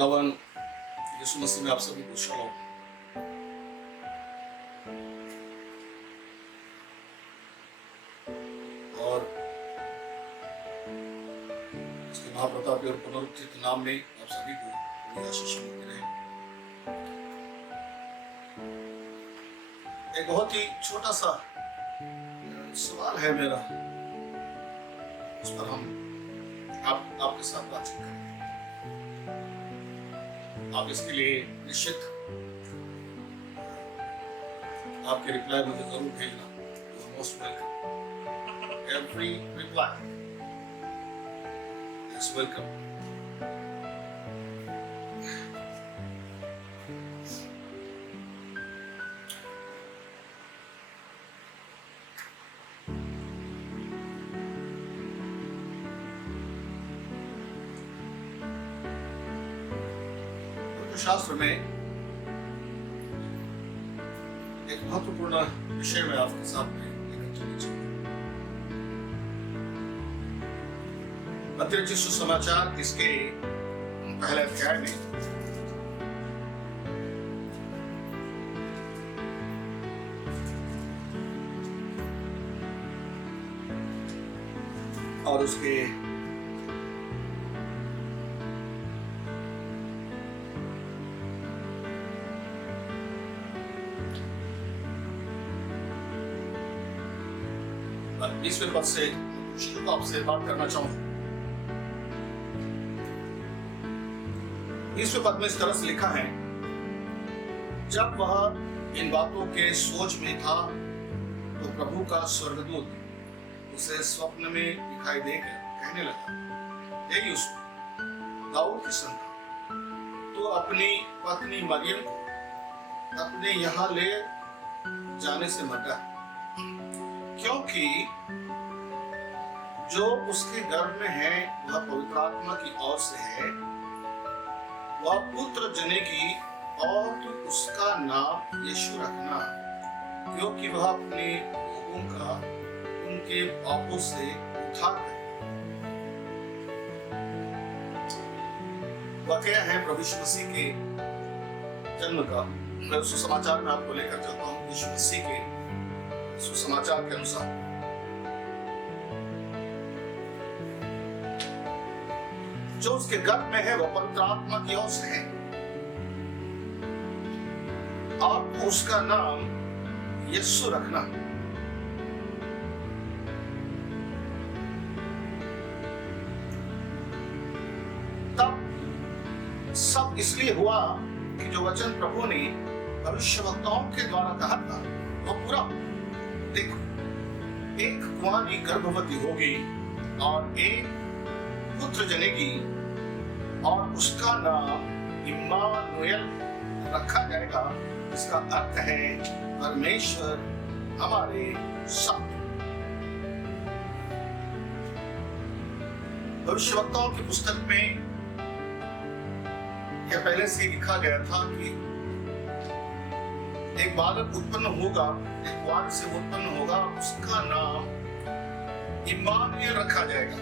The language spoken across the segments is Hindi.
खुदावन यीशु मसीह में आप सभी को शालोम। और उसके महाप्रतापी और पुनरुत्थित नाम में आप सभी को पूरी आशीष मिलती रहे। एक बहुत ही छोटा सा सवाल है मेरा, उस पर हम आपके साथ बातचीत करें। आप इसके लिए निश्चित आपके रिप्लाई मुझे जरूर भेजना। You are most welcome. Every reply is welcome. शास्त्र में एक महत्वपूर्ण विषय में आपके साथ में लेकर चलना चाहूंगा। मत्ती रचित सुसमाचार इसके पहले अध्याय में और उसके बीसवें पद से शुरू को आपसे बात करना चाहूंगा। 20वें पद में इस तरह से लिखा है, जब वह इन बातों के सोच में था तो प्रभु का स्वर्गदूत उसे स्वप्न में दिखाई देकर कहने लगा, हे यूसुफ, दाऊद की संतान, तो अपनी पत्नी मरियम को अपने यहाँ ले जाने से मत डर, क्योंकि जो उसके गर्भ में है वह पवित्र आत्मा की ओर से है। वह पुत्र जनेगी और तू उसका नाम यीशु रखना, क्योंकि वह अपने लोगों का उनके पापों से उद्धार करेगा। वाकया है प्रभु यीशु मसीह के जन्म का। मैं सुसमाचार में आपको लेकर चलता हूँ। यीशु मसीह के सुसमाचार के अनुसार जो उसके गर्भ में है वह पवित्र आत्मा की ओर से है। आपको उसका नाम यीशु रखना। तब सब इसलिए हुआ कि जो वचन प्रभु ने भविष्यवक्ताओं के द्वारा कहा था वह पूरा। देखो, एक कुंवारी गर्भवती होगी और एक पुत्र जनेगी और उसका नाम इम्मानुएल रखा जाएगा। इसका अर्थ है परमेश्वर हमारे साथ। भविष्यवक्ताओं की पुस्तक में यह पहले से लिखा गया था कि एक बालक उत्पन्न होगा, एक कुंवारी से उत्पन्न होगा, उसका नाम इम्मानुएल रखा जाएगा।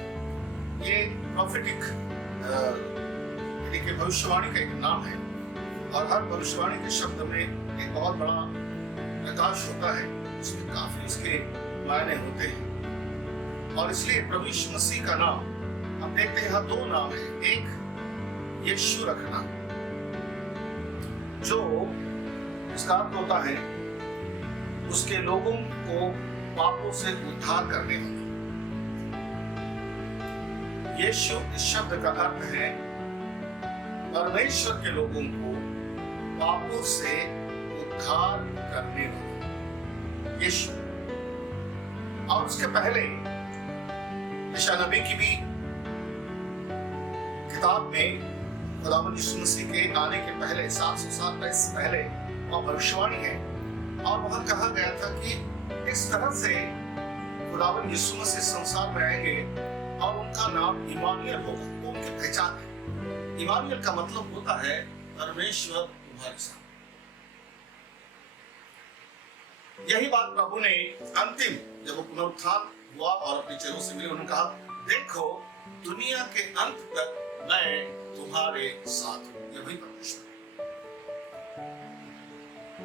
ये प्रॉफिटिक यानी कि भविष्यवाणी का एक नाम है, और हर भविष्यवाणी के शब्द में एक बहुत बड़ा प्रकाश होता है, उसमें काफी इसके मायने होते हैं। और इसलिए प्रभु यीशु मसीह का नाम हम देखते हैं, यहाँ दो नाम है। एक यीशु रखना, जो इसका अर्थ होता है उसके लोगों को पापों से उद्धार करने वाला। यीशु इस शब्द का अर्थ है परमेश्वर के लोगों को पापों से उद्धार करने वाला यीशु। और उसके पहले यशायाह नबी की भी किताब में खुदावंद यीशु मसीह के आने के पहले 700 साल पहले वह भविष्यवाणी है, और वहां कहा गया था कि इस तरह से खुदावंद यीशु मसीह संसार में आएंगे और उनका नाम इम्मानुएल होगा। वो उनकी पहचान है। इम्मानुएल का मतलब होता है परमेश्वर तुम्हारे साथ। यही बात प्रभु ने अंतिम जब वो पुनरुत्थान हुआ और अपने चेलों से मिले, उन्होंने कहा, देखो दुनिया के अंत तक मैं तुम्हारे साथ हूं। ये वही परमेश्वर है।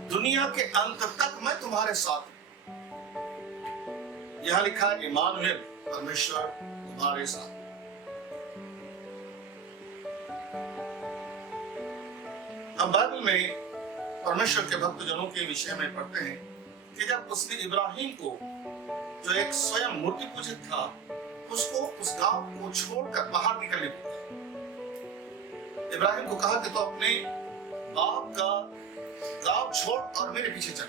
दुनिया के अंत तक मैं तुम्हारे साथ हूं। यह लिखा है इमानुएल, परमेश्वर तुम्हारे साथ। हम बाइबल में परमेश्वर के भक्त जनों के विषय में पढ़ते हैं कि जब उसने इब्राहिम को, जो एक स्वयं मूर्ति पूजित था, उसको उस गांव को छोड़कर बाहर निकलने को कहा। इब्राहिम को कहा कि तो अपने बाप का गांव छोड़ और मेरे पीछे चल।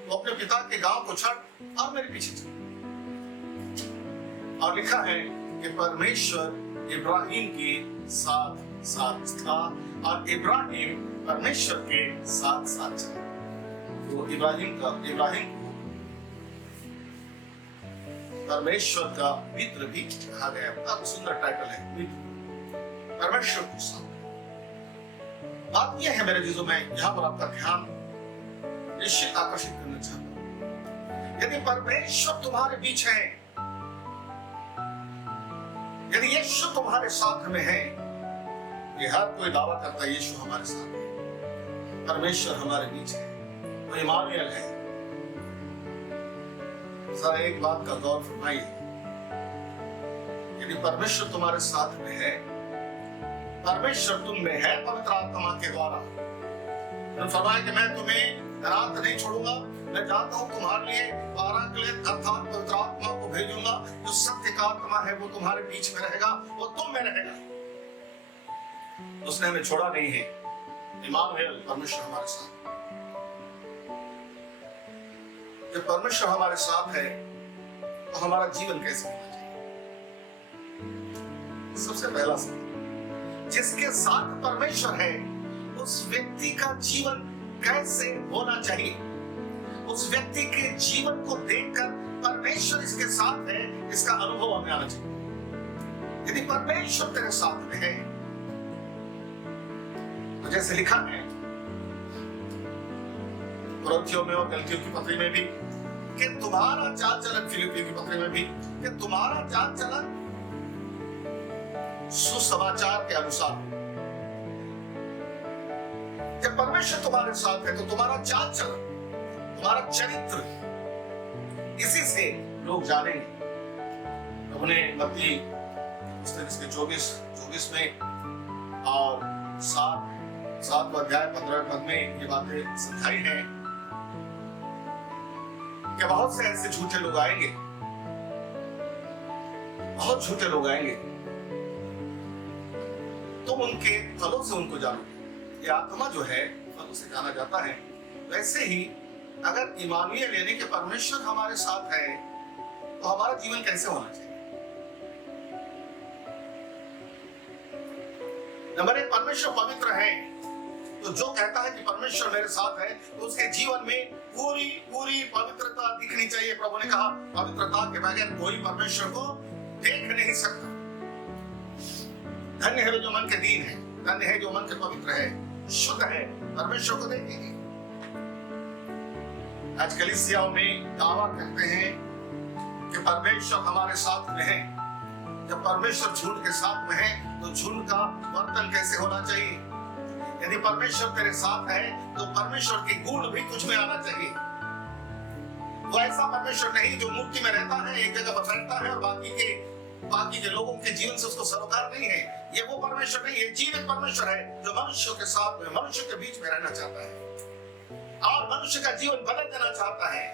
तो अपने पिता के गांव को छोड़ और मेरे पीछे चल। और लिखा है कि परमेश्वर इब्राहिम के साथ साथ था और इब्राहिम परमेश्वर के साथ साथ चला। तो इब्राहिम को परमेश्वर का मित्र भी कहा गया। बहुत सुंदर टाइटल है, मित्र, परमेश्वर के साथ। बात यह है मेरे जीजों, मैं यहां पर आपका ध्यान निश्चित आकर्षित करना चाहता हूं। यदि परमेश्वर तुम्हारे बीच है, यदि यीशु तुम्हारे साथ में है, ये हर कोई दावा करता है यीशु हमारे साथ है, परमेश्वर हमारे बीच है, वो इमानुएल है। सर एक बात का गौर फरमाइए, यदि परमेश्वर तुम्हारे साथ में है, परमेश्वर तुम में है पवित्र आत्मा के द्वारा। फरमाया कि मैं तुम्हें रात नहीं छोड़ूंगा, मैं जाता हूं तुम्हारे लिए पाराक्लेत अर्थात पवित्र आत्मा को भेजूंगा, जो सत्य का आत्मा है वो तुम्हारे बीच में रहेगा, वो तुम में रहेगा। उसने हमें छोड़ा नहीं है। इमानुएल, परमेश्वर हमारे साथ। जब परमेश्वर हमारे साथ है तो हमारा जीवन कैसे होना चाहिए? सबसे पहला सवाल, जिसके साथ परमेश्वर है उस व्यक्ति का जीवन कैसे होना चाहिए? उस व्यक्ति के जीवन को देखकर परमेश्वर इसके साथ है, इसका अनुभव हमें आना चाहिए। यदि परमेश्वर तेरे साथ में है तो जैसे लिखा है कुरिन्थियों में और गलतियों की पत्री में भी कि तुम्हारा चाल चलन, फिलिपियों की पत्री में भी कि तुम्हारा चाल चलन सुसमाचार के अनुसार। जब परमेश्वर तुम्हारे साथ है तो तुम्हारा चाल चलन, तुम्हारा चरित्र, इसी से लोग जानेंगे। उन्हें मत्ती 24 में और 7 अध्याय 15 पद में ये बातें समझाई हैं कि बहुत से ऐसे झूठे लोग आएंगे, बहुत झूठे लोग आएंगे, तुम उनके फलों से उनको जानोगे। ये आत्मा जो है फलों से जाना जाता है। वैसे ही अगर इमानुएल यानी कि परमेश्वर हमारे साथ है तो हमारा जीवन कैसे होना चाहिए? नंबर 1, परमेश्वर पवित्र है। तो जो कहता है कि परमेश्वर मेरे साथ है तो उसके जीवन में पूरी पवित्रता दिखनी चाहिए। प्रभु ने कहा पवित्रता के बगैर कोई परमेश्वर को देख नहीं सकता। धन्य है जो मन के दीन है, धन्य है जो मन के पवित्र है, शुद्ध है, परमेश्वर को देखेंगे। आज कलीसियाओं में दावा करते हैं कि परमेश्वर हमारे साथ में है। जब परमेश्वर झूठ के साथ में है तो झूठ का वर्तन कैसे होना चाहिए? यदि परमेश्वर तेरे साथ है तो परमेश्वर के गुण भी तुझ में आना चाहिए। वो ऐसा परमेश्वर नहीं जो मूर्ति में रहता है, एक जगह पर बैठता है और बाकी के लोगों के जीवन से उसको सरोकार नहीं है। ये वो परमेश्वर नहीं है, जीवित परमेश्वर है जो मनुष्यों के साथ में, मनुष्य के बीच में रहना चाहता है और मनुष्य का जीवन बदल देना चाहता है।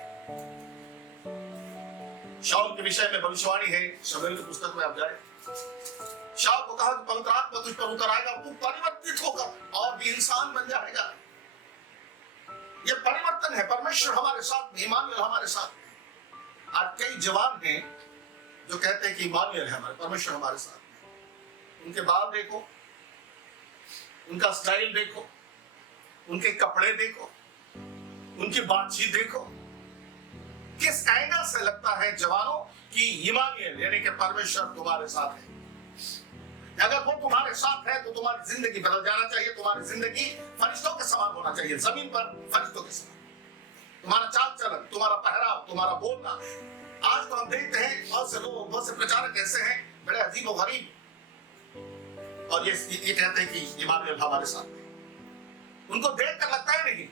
शाऊल के विषय में भविष्यवाणी है, शमूएल की पुस्तक में आप जाए। शाऊल को कहा कि पवित्र आत्मा तुझ पर उतर आएगा, तू परिवर्तित होकर और भी इंसान बन जाएगा। ये परिवर्तन है। परमेश्वर हमारे साथ, इमानुएल हमारे साथ। आज कई जवान हैं जो कहते हैं कि इमानुएल है हमारे, परमेश्वर हमारे साथ। उनके बाल देखो, उनका स्टाइल देखो, उनके कपड़े देखो, उनकी बातचीत देखो, किस एंगल से लगता है जवानों कि इमानुएल यानी कि परमेश्वर तुम्हारे साथ है। अगर वो तुम्हारे साथ है तो तुम्हारी जिंदगी बदल जाना चाहिए। तुम्हारी जिंदगी फरिश्तों के समान होना चाहिए, जमीन पर फरिश्तों के समान। तुम्हारा चाल चलन, तुम्हारा पहराव, तुम्हारा बोलना। आज तो हम देखते हैं बहुत से लोग, बहुत से प्रचारक ऐसे हैं बड़े अजीब और गरीब, और ये कहते हैं कि इमानुएल हमारे साथ है। उनको देख कर लगता है नहीं,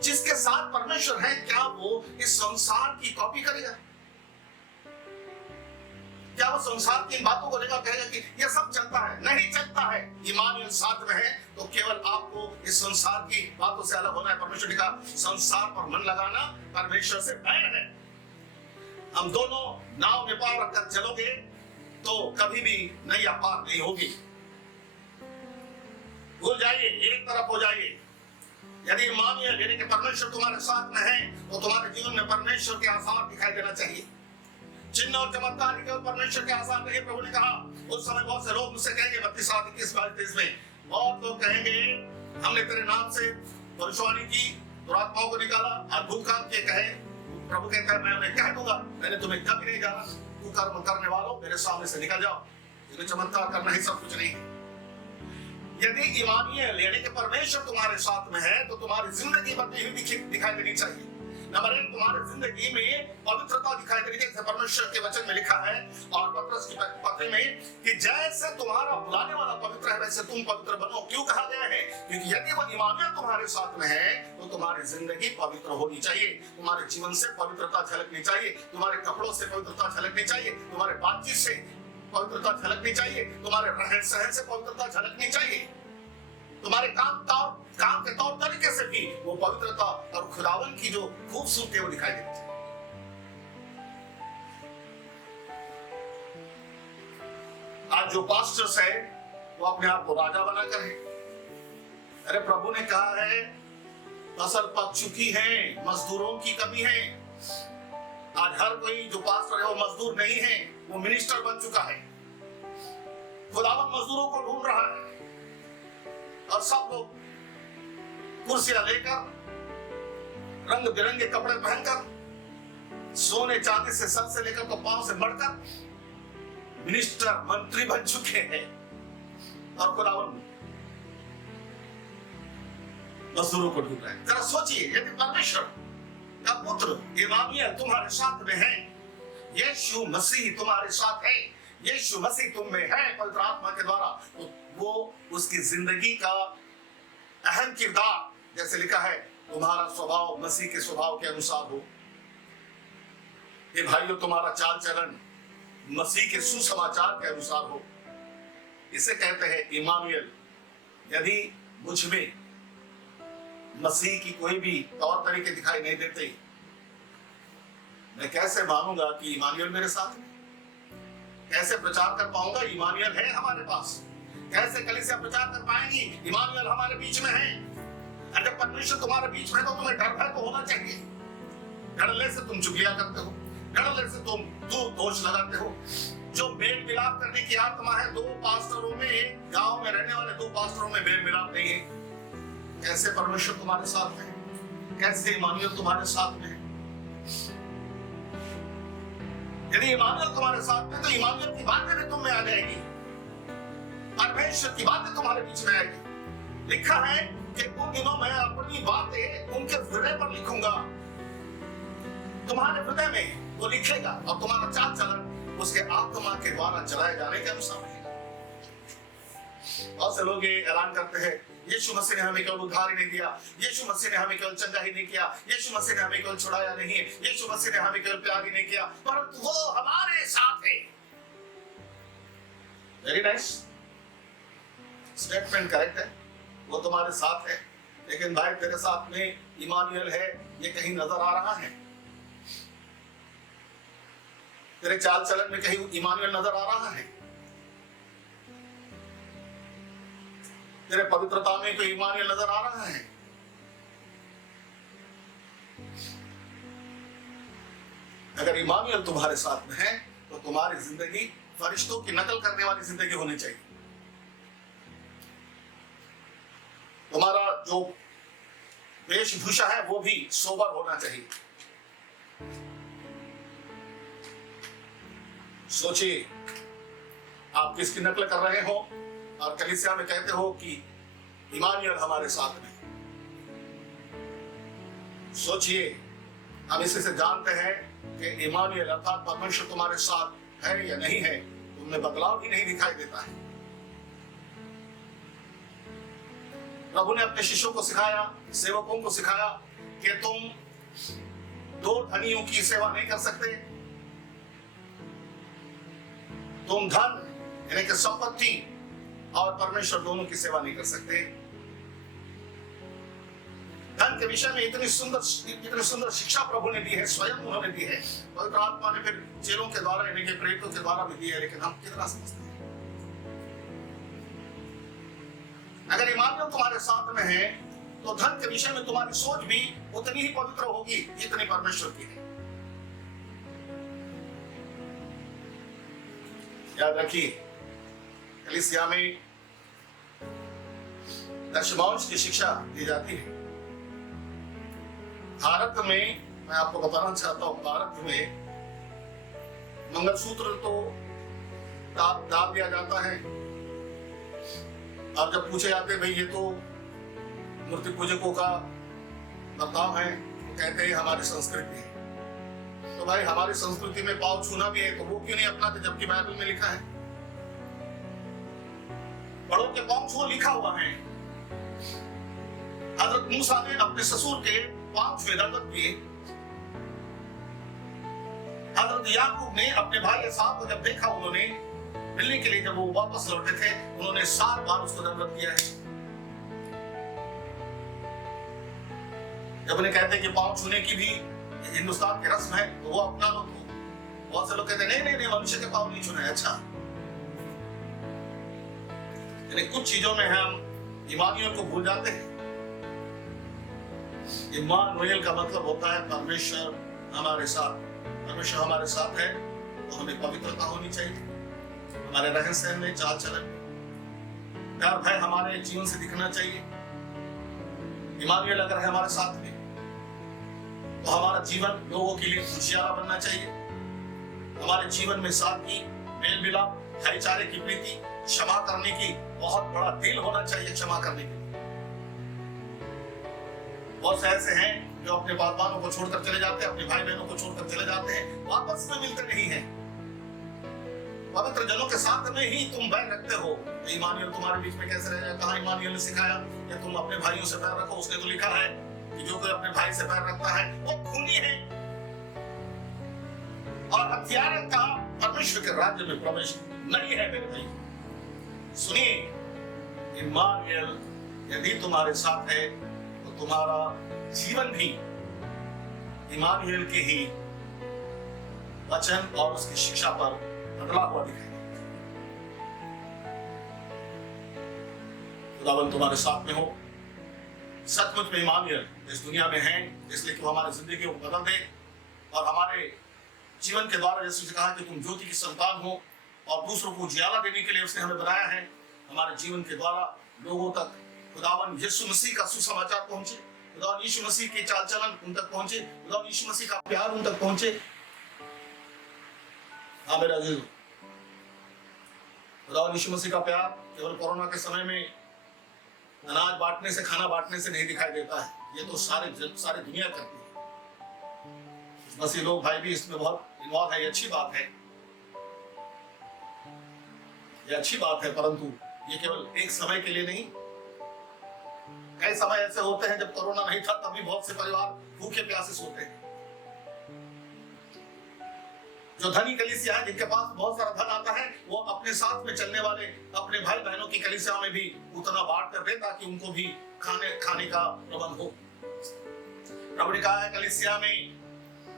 जिसके साथ परमेश्वर है क्या वो इस संसार की कॉपी करेगा? क्या वो संसार की इन बातों को लेकर कहेगा कि ये सब चलता है? नहीं चलता है। इमानुएल साथ में है तो केवल आपको इस संसार की बातों से अलग होना है। परमेश्वर ने कहा संसार पर मन लगाना परमेश्वर से बैर है। हम दोनों नाव में पार रखकर चलोगे तो कभी भी नैया पार नहीं होगी। भूल जाइए, एक तरफ हो जाइए। यदि इमानुएल यानी कि परमेश्वर तुम्हारे साथ में है तो तुम्हारे जीवन में परमेश्वर के आसार दिखाई देना चाहिए। चिन्ह और चमत्कार केवल परमेश्वर के आसार नहीं। प्रभु ने कहा उस समय बहुत से लोग मुझसे कहेंगे 32-21 में बहुत लोग कहेंगे हमने तेरे नाम से भविष्यवाणी की, दुरात्माओं को निकाला, अद्भुत काम किए। कहे प्रभु कहता है मैं उन्हें कह दूंगा मैंने तुम्हें कभी नहीं जाना। कुकर्म करने वालों मेरे सामने से निकल जाओ। जिन्हें चमत्कार करना ही सब कुछ नहीं है। यदि इमानुएल यानी कि परमेश्वर तुम्हारे साथ में है तो तुम्हारी जिंदगी बदली हुई दिखाई देनी चाहिए। नंबर 1, तुम्हारी जिंदगी में पवित्रता दिखाई देनी चाहिए। परमेश्वर के वचन में लिखा है और पत्रस की पत्री में कि जैसे तुम्हारा बुलाने वाला पवित्र है वैसे तुम पवित्र बनो। क्यों कहा गया है? क्योंकि यदि वो इमानुएल तुम्हारे साथ में है तो तुम्हारी जिंदगी पवित्र होनी चाहिए। तुम्हारे जीवन से पवित्रता झलकनी चाहिए, तुम्हारे कपड़ों से पवित्रता झलकनी चाहिए, तुम्हारे बातचीत से पवित्रता झलकनी चाहिए, तुम्हारे रहन सहन से पवित्रता झलकनी चाहिए, तुम्हारे काम के तौर तरीके से भी वो पवित्रता और खुदावन की जो खूबसूरती वो दिखाई देती है। आज जो पास्टर्स है वो अपने आप को राजा बनाकर है। अरे प्रभु ने कहा है फसल पक चुकी है, मजदूरों की कमी है। आज हर कोई जो पास्टर है वो मजदूर नहीं है, वो मिनिस्टर बन चुका है। खुदावन मजदूरों को ढूंढ रहा है और सब लोग कुर्सियां लेकर, रंग बिरंगे कपड़े पहनकर, सोने चांदी से सर से लेकर तो पांव से बढ़कर मिनिस्टर मंत्री बन चुके हैं। और खुदावन मजदूरों को ढूंढ रहे हैं। जरा सोचिए, यदि परमेश्वर का पुत्र इमानुएल तुम्हारे साथ में है, यीशु मसीह तुम्हारे साथ है, यीशु मसीह तुम में है पवित्र आत्मा के द्वारा, तो वो उसकी जिंदगी का अहम किरदार, जैसे लिखा है तुम्हारा स्वभाव मसीह के स्वभाव के अनुसार हो। ये भाइयों तुम्हारा चाल चलन मसीह के सुसमाचार के अनुसार हो। इसे कहते हैं इमानुएल। यदि मुझ में मसीह की कोई भी तौर तरीके दिखाई नहीं देते, मैं कैसे मानूंगा कि इमानुएल मेरे साथ है? कैसे प्रचार कर पाऊंगा इमानुएल है हमारे पास? कैसे कलीसिया प्रचार कर पाएंगी इमानुएल हमारे बीच में है? अगर परमेश्वर तुम्हारे बीच में तो तुम्हें डर भय तो होना चाहिए। डरने से तुम चुगलियां करते हो, डरने से तुम दोष लगाते हो। जो मेल मिलाप करने की आत्मा है, दो पास्टरों में, एक गांव में रहने वाले दो पास्टरों में मेल मिलाप नहीं है। कैसे परमेश्वर तुम्हारे साथ है? कैसे इमानुएल तुम्हारे साथ में है? यदि इमानुएल तुम्हारे साथ में तो इमानुएल की बातें भी तुम में आ जाएगी, परमेश्वर की बातें तुम्हारे बीच में आएगी। लिखा है कि उन दिनों मैं अपनी बातें उनके हृदय पर लिखूंगा। तुम्हारे हृदय में वो लिखेगा और तुम्हारा चाल चलन उसके आत्मा के द्वारा चलाए जाने के अनुसार रहेगा। बहुत से लोग ये ऐलान करते हैं यीशु मसीह ने हमें केवल उद्धार ही नहीं दिया, यीशु मसीह ने हमें केवल चंगा ही नहीं किया, यीशु मसीह ने हमें केवल छुड़ाया नहीं, यीशु मसीह ने हमें केवल प्यार ही नहीं किया, परंतु वो हमारे साथ है। वेरी नाइस स्टेटमेंट, करेक्ट है, वो तुम्हारे साथ है। लेकिन भाई तेरे साथ में इमानुएल है ये कहीं नजर आ रहा है? तेरे चाल चलन में कहीं इमानुएल नजर आ रहा है? तेरे पवित्रता में कोई इमानुएल नजर आ रहा है? अगर इमानुएल तुम्हारे साथ में है तो तुम्हारी जिंदगी फरिश्तों की नकल करने वाली जिंदगी होनी चाहिए। तुम्हारा जो वेशभूषा है वो भी सोबर होना चाहिए। सोचिए, आप किसकी नकल कर रहे हो और कलीसिया में कहते हो कि इमानुएल हमारे साथ में। सोचिए, हम इसी से जानते हैं कि इमानुएल अर्थात परमेश्वर तुम्हारे साथ है या नहीं है, उनमें बदलाव ही नहीं दिखाई देता है। प्रभु ने अपने शिष्यों को सिखाया, सेवकों को सिखाया कि तुम दो धनियों की सेवा नहीं कर सकते। तुम धन यानी कि संपत्ति और परमेश्वर दोनों की सेवा नहीं कर सकते। धन के विषय में इतनी सुंदर शिक्षा प्रभु ने दी है, स्वयं उन्होंने दी है, पवित्र आत्मा ने फिर चेलों के द्वारा यानी कि प्रेरितों के द्वारा भी दी है, लेकिन हम कितना समझते हैं। अगर ईमानदार तुम्हारे साथ में है तो धन के विषय में तुम्हारी सोच भी उतनी ही पवित्र होगी जितनी परमेश्वर की है। याद रखिए, कलीसिया में दशमांश की शिक्षा दी जाती है। भारत में, मैं आपको बताना चाहता हूं, भारत में मंगलसूत्र तो डाल दिया जाता है, और जब पूछे जाते भाई ये तो मूर्ति पूजकों का बर्ताव है, तो कहते हैं हमारी संस्कृति है। तो भाई हमारी संस्कृति में पाँव छूना भी है, तो वो क्यों नहीं अपनाते जबकि बाइबल में लिखा है बड़ों के पाँव छुओ, लिखा हुआ है। हजरत मूसा ने अपने ससुर के पाँव छुए, दंडवत किए। हजरत याकूब ने अपने भाई एसाव को जब देखा, उन्होंने मिलने के लिए जब वो वापस लौटे थे, उन्होंने 7 बार उसको दंडवत किया है। जब उन्हें कहते हैं कि पाँव छूने की भी हिंदुस्तान की रस्म है, तो वो अपना लो। बहुत से लोग कहते हैं नहीं मनुष्य के पाँव नहीं छूना है। अच्छा, यानी कुछ चीजों में हम ईमानियों को भूल जाते हैं। इम्मानुएल का मतलब होता है परमेश्वर हमारे साथ। परमेश्वर हमारे साथ है तो हमें पवित्रता होनी चाहिए, हमारे रहन सहन में, चाल चलन में, डर भय हमारे जीवन से दिखना चाहिए। इम्मानुएल अगर है हमारे साथ में तो हमारा जीवन लोगों के लिए खुशियारा बनना चाहिए। हमारे जीवन में सादगी, मेल मिलाप, भाईचारे की प्रीति, क्षमा करने की बहुत बड़ा दिल होना चाहिए, क्षमा करने के लिए। बहुत से ऐसे हैं जो अपने बालबानों को छोड़कर चले जाते हैं, अपने भाई बहनों को छोड़कर चले जाते हैं, वापस में मिलते नहीं हैं। पवित्र जनों के साथ में ही तुम बैर रखते हो। इमानुएल तुम्हारे बीच में कैसे रहेगा? कहाँ इमानुएल ने सिखाया कि तुम अपने भाइयों से बैर रखो? उसने तो लिखा है कि जो कोई अपने भाई से बैर रखता है वो खूनी है और हत्यारे का परमेश्वर के राज्य में प्रवेश नहीं है। मेरे भाई सुनिए, इमानुएल यदि तुम्हारे साथ है तो तुम्हारा जीवन भी इमानुएल के ही वचन और उसकी शिक्षा पर बदला हुआ दिखाई। खुदावन तुम्हारे साथ में हो। सचमुच में इमानुएल इस दुनिया में है इसलिए कि वो हमारी जिंदगी को बदल दे और हमारे जीवन के द्वारा, जैसे उसने कहा कि तुम ज्योति की संतान हो और दूसरों को उजियाला देने के लिए उसने हमें बनाया है। हमारे जीवन के द्वारा लोगों तक खुदावन यीशु मसीह का सुसमाचार पहुंचे, खुदावन यीशु मसीह के चाल चलन उन तक पहुंचे, खुदावन यीशु मसीह का प्यार उन तक पहुंचे। हाँ मेरा अजीज, खुदावन यीशु मसीह का प्यार केवल कोरोना के समय में अनाज बांटने से, खाना बांटने से नहीं दिखाई देता है। ये तो सारे दुनिया करती है। मसीह लोग भाई भी इसमें बहुत इन्वॉल्व है। ये अच्छी बात है, ये अच्छी बात है, परंतु ये केवल एक समय के लिए नहीं। कई समय ऐसे होते हैं जब कोरोना नहीं था तब भी बहुत से परिवार भूखे प्यासे सोते हैं। जो धनी कलीसिया है, जिनके पास बहुत सारा धन आता है, वो अपने साथ में चलने वाले अपने भाई बहनों की कलीसिया में भी उतना बांट कर दे ताकि उनको भी खाने का प्रबंध हो। प्रभु ने कहा है कलीसिया में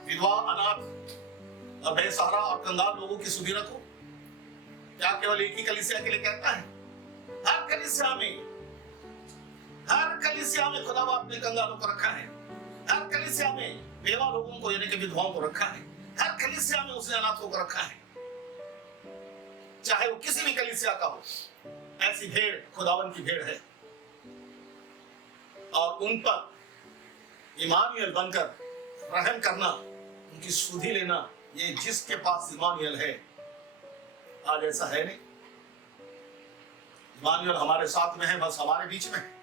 विधवा, अनाथ और बेसहारा और कंगाल लोगों की सुधि रखो। क्या केवल एक ही कलीसिया के लिए कहता है? हर कलीसिया में खुदा अपने कंगालों को रखा है। हर कलीसिया में बेवा लोगों को यानी कि विधवाओं को रखा है। हर कलीसिया में उसने अनाथों को रखा है, चाहे वो किसी भी कलीसिया का हो। ऐसी भेड़ खुदावन की भेड़ है और उन पर इमानुएल बनकर रहम करना, उनकी सुधि लेना, ये जिसके पास इमानुएल है। आज ऐसा है नहीं। इमानुएल हमारे साथ में है, बस हमारे बीच में है।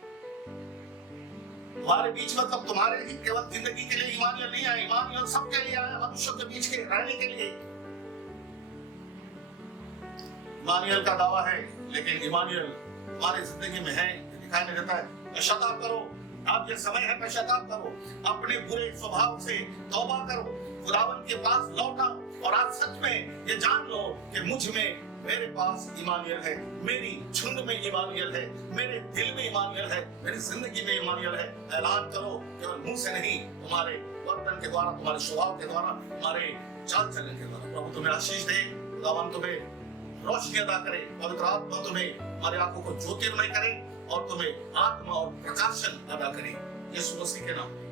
तुम्हारे बीच मतलब तुम्हारे ही केवल जिंदगी के लिए इमानुएल नहीं आया, इमानुएल सबके लिए आया, मनुष्यों के बीच के रहने के लिए। इमानुएल का दावा है, लेकिन इमानुएल हमारी जिंदगी में है दिखाई नहीं देता है। पश्चाताप करो। अब ये समय है, पश्चाताप करो, अपने बुरे स्वभाव से तौबा करो, खुदावन के पास लौट आओ और आज सच में ये जान लो कि मुझ में, मेरे पास इमानुएल है, मेरी झुंड में इमानुएल है, मेरे दिल में इमानुएल है, मेरी जिंदगी में इमानुएल है। ऐलान करो, केवल मुंह से नहीं, तुम्हारे वर्तन के द्वारा, तुम्हारे स्वभाव के द्वारा, तुम्हारे चाल चलन के द्वारा। प्रभु तुम्हें आशीष दे, खुदावन तुम्हें रोशनी अदा करे, पवित्र आत्मा तुम्हें, हमारी आंखों को ज्योतिर्मय करे और तुम्हें आत्मा और प्रकाशन अदा करे। यीशु मसीह के नाम।